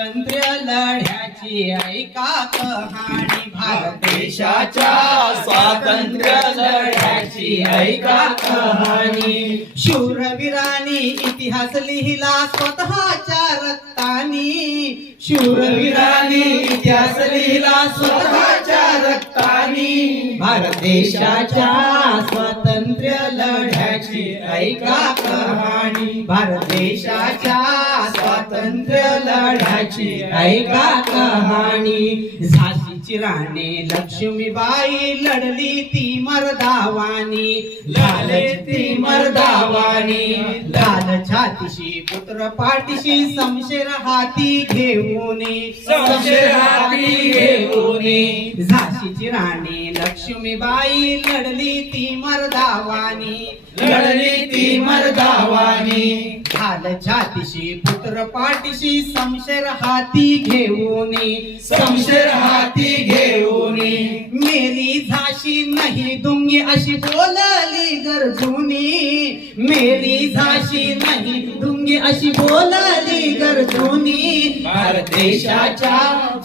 स्वातंत्र्य लढ्याची ऐका कहाणी भारत देशाच्या स्वातंत्र्य लढ्याची ऐका कहाणी. शूरवीरांनी इतिहास लिहिला स्वतःच्या रक्तानी. शूरवीरांनी इतिहास लिहिला स्वतःच्या रक्तानी. भारत देशाच्या स्वातंत्र्य लढ्याची ऐका कहाणी. भारत देशाच्या स्वातंत्र्य लढाची ऐका कहाणी झाशीची राणी लक्ष्मीबाई लढली ती मर्दावानी. लाल ती मर्दावानी. छातीशी पुत्र पाठीशी समशेर हाती घेऊन. समशेर हाती घेऊनी. झाशीची राणी लक्ष्मीबाई लढली ती मर्दावानी. लढली ती मर्दावानी. झाल छातीशी पुत्र पाठीशी समशेर हाती घेऊन. समशेर हाती घेऊनी. मेरी झाशी नाही दुंगी अशी बोलली गरजूनी. मेरी झाशी नाही. ढुंगी अशी बोलली गरजूनी. भारत देशाच्या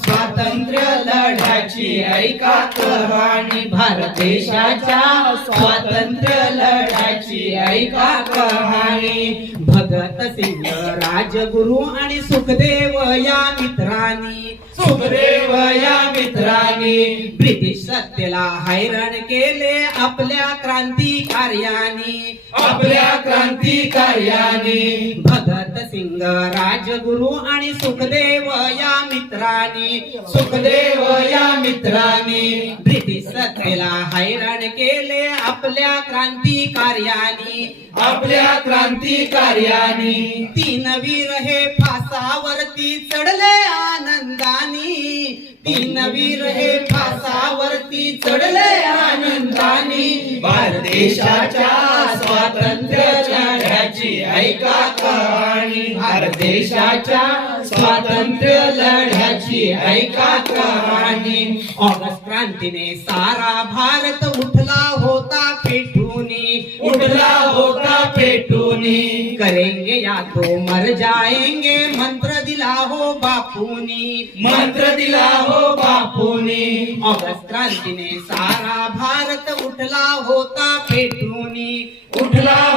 स्वातंत्र्य लढ्याची ऐका कहाणी. भारत देशाच्या स्वातंत्र्य लढ्याची ऐका कहाणी. भगत सिंग राजगुरु आणि सुखदेव या मित्रांनी. सुखदेव या मित्रांनी ब्रिटिश सत्तेला हैराण केले आपल्या क्रांतिकार्यानी आपल्या क्रांतिकार्याने भगत सिंग राजगुरु आणि सुखदेव या मित्रांनी. सुखदेव या मित्रांनी ब्रिटिश सत्तेला हैराण केले आपल्या क्रांतिकार्यानी. आपल्या क्रांतिकार्याने. तीन वीर हे फासावरती चढले आनंदानी. तीन वीर हे फासावरती चढले आनंदानी. भारत देशाच्या स्वातंत्र्य लढ्याची ऐका कहाणी भारत देशाच्या स्वातंत्र्य लढ्याची ऐका कहाणी. ऑगस्ट क्रांतीने सारा भारत उठला होता पेटूनी. उठला होता पेटूनी. करेंगे या तो मर जाएंगे मंत्र दिला हो बापूनी. मंत्र दिला हो बापूनी. ऑगस्ट क्रांतीने सारा भारत उठला होता पेटूनी. उठला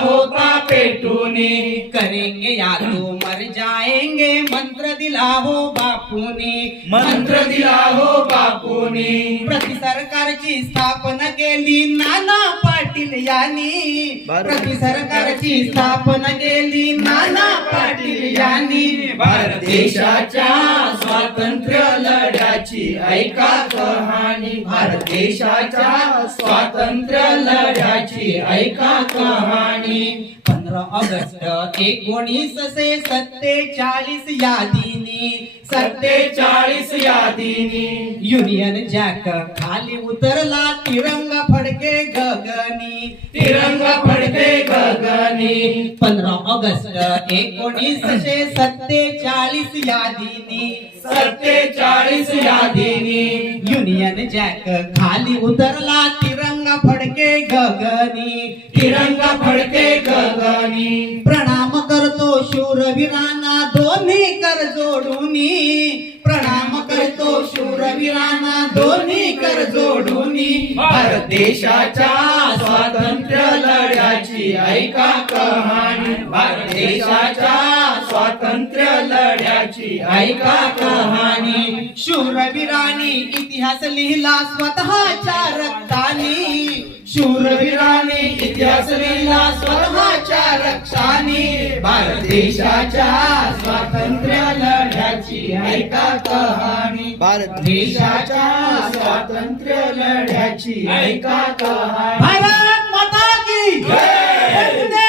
पेटूनी करेंगे या तो मर जाएंगे। मंत्र दिला हो बापूनी। मंत्र दिला हो बापूनी। प्रति सरकारची स्थापना केली नाना पाटील यांनी। प्रति सरकारची स्थापना केली नाना पाटील यांनी। भारत देशाच्या स्वातंत्र्य लढ्याची ऐका कहाणी। भारत देशाच्या स्वातंत्र्य लढ्याची ऐका कहाणी। पंधरा ऑगस्ट एकोणीसशे सत्तेचाळीस यादीनी? सत्तेचाळीस यादीनी. युनियन जॅक खाली उतरला तिरंगा फडके गगनी. तिरंगा फडके गगनी. पंधरा ऑगस्ट एकोणीसशे सत्तेचाळीस यादीनी? सत्तेचाळीस यादीनी. युनियन जॅक खाली उतरला तिरंगा फडके गगनी. जोडूनी. प्रणाम करतो शूरवीरांना दोन्ही कर जोडूनी. भारत देशाच्या स्वातंत्र्य लढ्याची ऐका कहाणी. भारत देशाच्या स्वातंत्र्य लढ्याची ऐका कहाणी. शूरवीरांनी इतिहास लिहिला स्वतःच्या रक्तानी. शूरवीराने इतिहास लिहिला स्वतःच्या रक्षाने भारत देशाच्या स्वातंत्र्य लढ्याची ऐका कहाणी. भारत देशाच्या स्वातंत्र्य लढ्याची ऐका कहाणी. भारत माता की जय.